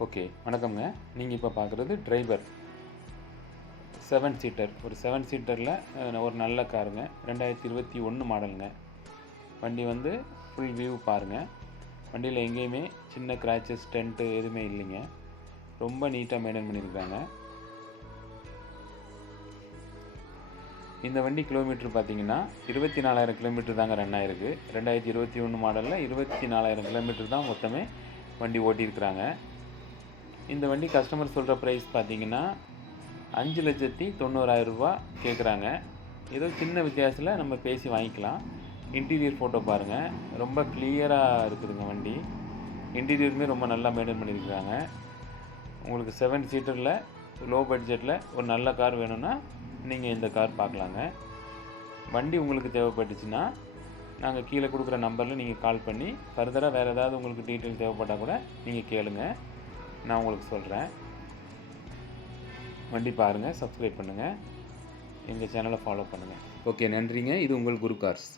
Okay, வணக்கம்ங்க. நீங்கள் இப்போ பார்க்குறது டிரைவர் 7 சீட்டர். ஒரு 7 சீட்டரில் ஒரு நல்ல காருங்க. 2021 மாடலுங்க. வண்டி வந்து ஃபுல் வியூ பாருங்கள். வண்டியில் எங்கேயுமே சின்ன கிராச்சஸ், டென்ட்டு எதுவுமே இல்லைங்க. ரொம்ப நீட்டாக மெயின்டைன் பண்ணியிருக்காங்க. இந்த வண்டி கிலோமீட்டர் பார்த்தீங்கன்னா 24,000 கிலோமீட்டர் தாங்க ரன் ஆகிருக்கு. 2021 மாடலில் 24,000 கிலோமீட்டர் தான் மொத்தமே வண்டி ஓட்டியிருக்கிறாங்க. இந்த வண்டி கஸ்டமர் சொல்கிற ப்ரைஸ் பார்த்தீங்கன்னா 5,90,000 ரூபா கேட்குறாங்க. ஏதோ சின்ன வித்தியாசத்தில் நம்ம பேசி வாங்கிக்கலாம். இன்டீரியர் ஃபோட்டோ பாருங்கள், ரொம்ப கிளியராக இருக்குதுங்க வண்டி. இன்டீரியருமே ரொம்ப நல்லா மெயின்டைன் பண்ணியிருக்காங்க. உங்களுக்கு 7 சீட்டரில் லோ பட்ஜெட்டில் ஒரு நல்ல கார் வேணும்னா நீங்கள் இந்த கார் பார்க்கலாங்க. வண்டி உங்களுக்கு தேவைப்பட்டுச்சுன்னா நாங்கள் கீழே கொடுக்குற நம்பரில் நீங்கள் கால் பண்ணி ஃபர்தராக வேறு ஏதாவது உங்களுக்கு டீட்டெயில் தேவைப்பட்டால் கூட நீங்கள் கேளுங்க, நான் உங்களுக்கு சொல்கிறேன். வண்டி பாருங்கள், சப்ஸ்கிரைப் பண்ணுங்கள், எங்கள் சேனலை ஃபாலோ பண்ணுங்கள். ஓகே, நன்றிங்க. இது உங்கள் குரு கார்ஸ்.